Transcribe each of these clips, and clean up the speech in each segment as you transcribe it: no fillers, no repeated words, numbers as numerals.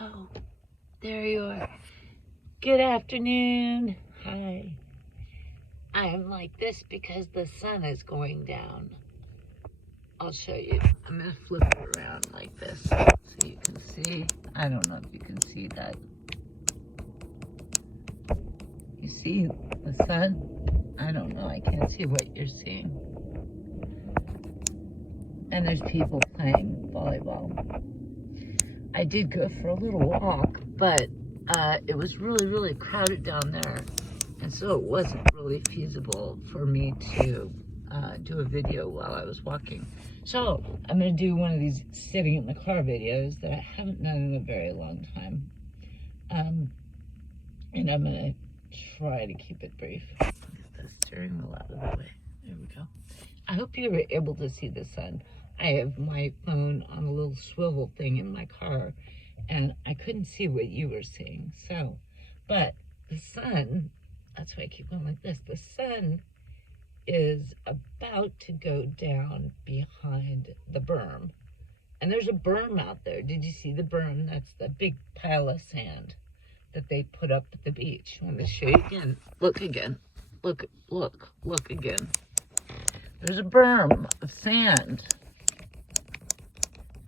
Oh, there you are. Good afternoon. Hi. I am like this because the sun is going down. I'll show you. I'm going to flip it around like this so you can see. I don't know if you can see that. You see the sun? I don't know. I can't see what you're seeing. And there's people playing volleyball. I did go for a little walk, but it was really, really crowded down there. And so it wasn't really feasible for me to do a video while I was walking. So I'm going to do one of these sitting in the car videos that I haven't done in a very long time. And I'm going to try to keep it brief. Get the steering wheel out of the way. There we go. I hope you were able to see the sun. I have my phone on a little swivel thing in my car, and I couldn't see what you were seeing. So, but the sun, that's why I keep going like this. The sun is about to go down behind the berm. And there's a berm out there. Did you see the berm? That's the big pile of sand that they put up at the beach. I want to show you again. Look again. Look again. There's a berm of sand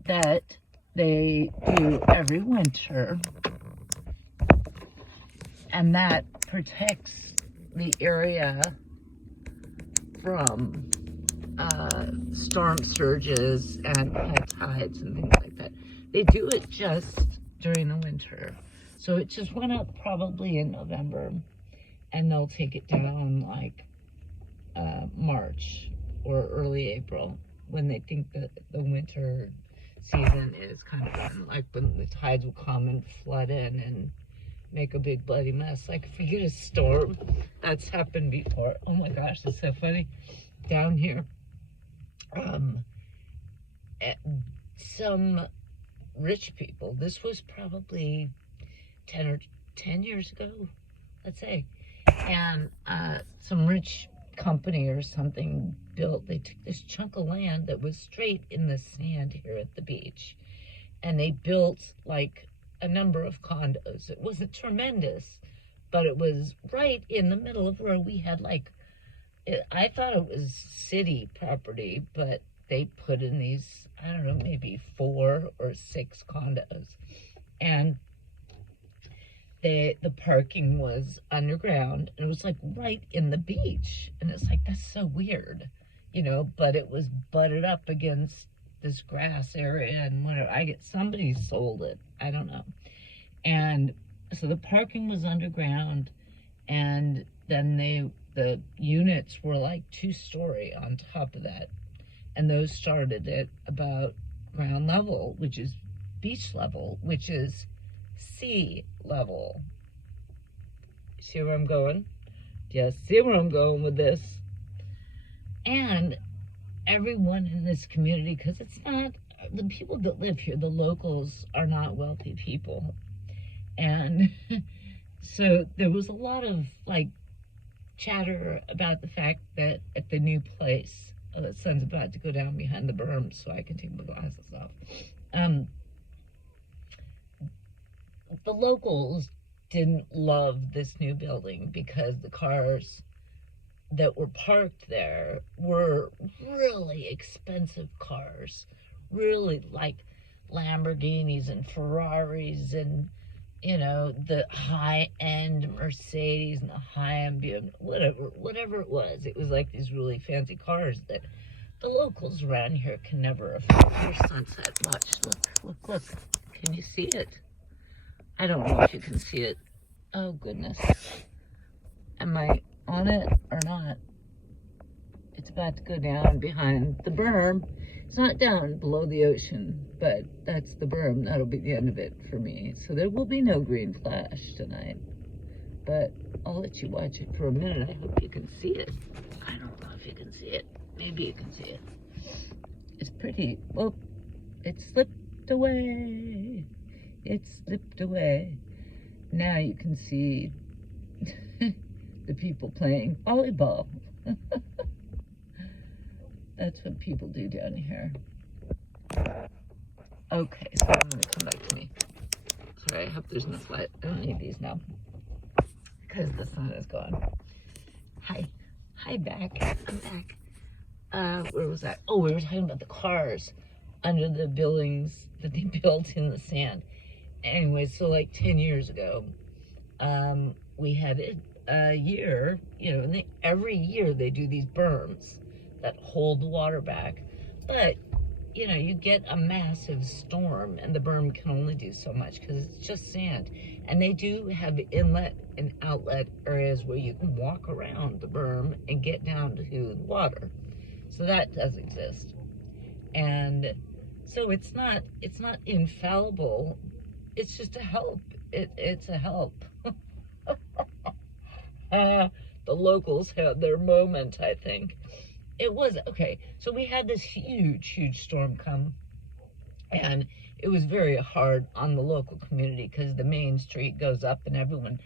that they do every winter, and that protects the area from storm surges and high tides and things like that. They do it just during the winter. So it just went up probably in November, and they'll take it down like March or early April, when they think that the winter season is kind of done, like when the tides will come and flood in and make a big bloody mess. Like if we get a storm, that's happened before. Oh my gosh, it's so funny. Down here, some rich people, this was probably 10 years ago, let's say, and some rich company or something they took this chunk of land that was straight in the sand here at the beach, and they built like a number of condos. It wasn't tremendous, but it was right in the middle of where we had I thought it was city property, but they put in these, I don't know, maybe 4 or 6 condos, and the parking was underground, and it was like right in the beach, and it's like, that's so weird, but it was butted up against this grass area, and whatever. Somebody sold it, I don't know. And so the parking was underground, and then the units were like 2-story on top of that, and those started at about ground level, which is beach level, which is sea level. See where I'm going? Yes, see where I'm going with this? And everyone in this community, because it's not, the people that live here, the locals, are not wealthy people. And so there was a lot of chatter about the fact that at the new place, the sun's about to go down behind the berm, so I can take my glasses off. The locals didn't love this new building because the cars that were parked there were really expensive cars, really like Lamborghinis and Ferraris and, the high-end Mercedes and the high-end BMW, whatever it was. It was like these really fancy cars that the locals around here can never afford. Here's sunset. Watch. Look. Can you see it? I don't know if you can see it. Oh, goodness. Am I on it or not? It's about to go down behind the berm. It's not down below the ocean, but that's the berm. That'll be the end of it for me. So there will be no green flash tonight. But I'll let you watch it for a minute. I hope you can see it. I don't know if you can see it. Maybe you can see it. It's pretty. Well, it slipped away. It slipped away. Now you can see the people playing volleyball. That's what people do down here. Okay, so I'm going to come back to me. Sorry, I hope there's no light. I don't need these now because the sun is gone. Hi. Hi, back. I'm back. Where was that? Oh, we were talking about the cars under the buildings that they built in the sand. Anyway, so like 10 years ago, we had a year, and every year they do these berms that hold the water back. But, you get a massive storm and the berm can only do so much because it's just sand. And they do have inlet and outlet areas where you can walk around the berm and get down to the water. So that does exist. And so it's not infallible. It's just a help. It's a help. The locals had their moment, I think. It was, okay, so we had this huge storm come, and it was very hard on the local community because the main street goes up and everyone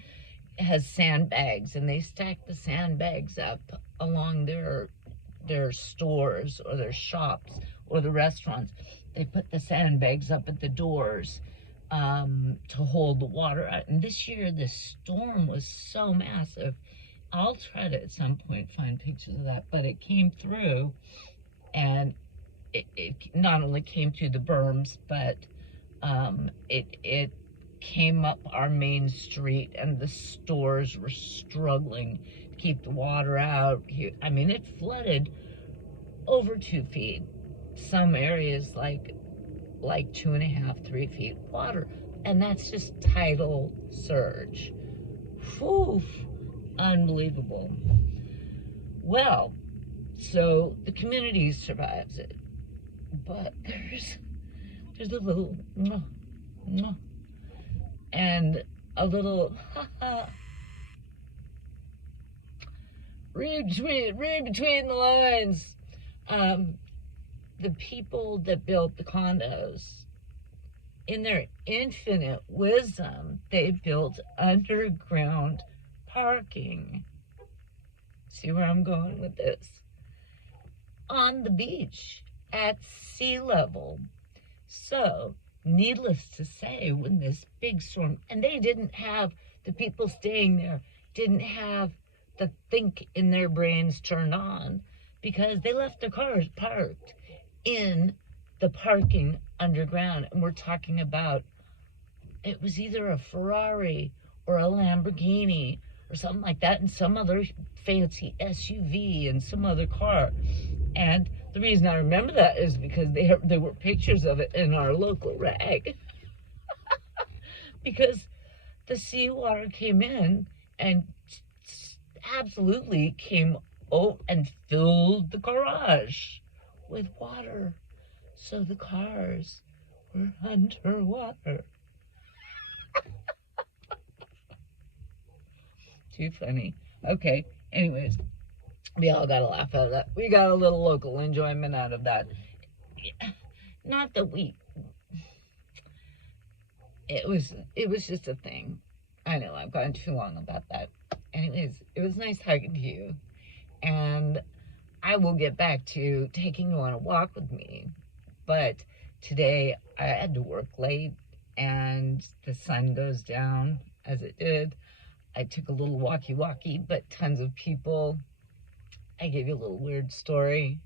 has sandbags, and they stack the sandbags up along their stores or their shops or the restaurants. They put the sandbags up at the doors to hold the water out. And this year, the storm was so massive. I'll try to at some point find pictures of that, but it came through, and it not only came through the berms, but it came up our main street, and the stores were struggling to keep the water out. I mean, it flooded over 2 feet. Some areas like 2.5, 3 feet water, and that's just tidal surge. Whew, unbelievable. Well, so the community survives it, but there's a little and a little read between the lines. The people that built the condos, in their infinite wisdom, they built underground parking. See where I'm going with this? On the beach at sea level. So, needless to say, when this big storm, and they didn't have, the people staying there didn't have the think in their brains turned on, because they left their cars parked in the parking underground. And we're talking about, it was either a Ferrari or a Lamborghini or something like that, and some other fancy SUV and some other car. And the reason I remember that is because there were pictures of it in our local rag. Because the seawater came in and absolutely came and filled the garage with water. So the cars were underwater. Too funny. Okay, anyways, we all got a laugh out of that. We got a little local enjoyment out of that. Not that it was just a thing. I know I've gone too long about that. Anyways, it was nice talking to you, and I will get back to taking you on a walk with me. But today I had to work late, and the sun goes down as it did. I took a little walkie, but tons of people. I gave you a little weird story.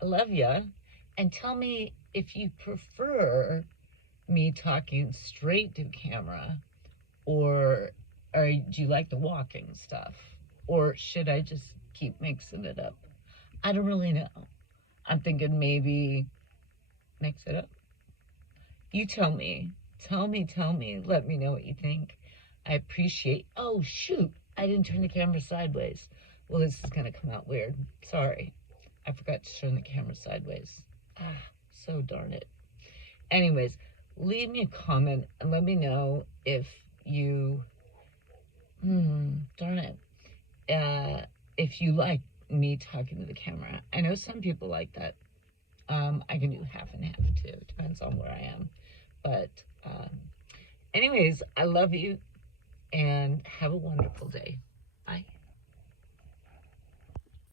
I love you. And tell me if you prefer me talking straight to camera, or do you like the walking stuff? Or should I just keep mixing it up? I don't really know. I'm thinking maybe mix it up. You tell me. Tell me. Let me know what you think. I appreciate. Oh, shoot. I didn't turn the camera sideways. Well, this is going to come out weird. Sorry. I forgot to turn the camera sideways. So darn it. Anyways, leave me a comment and let me know if you, darn it, if you like me talking to the camera. I know some people like that. I can do half and half too. It depends on where I am. But anyways, I love you, and have a wonderful day.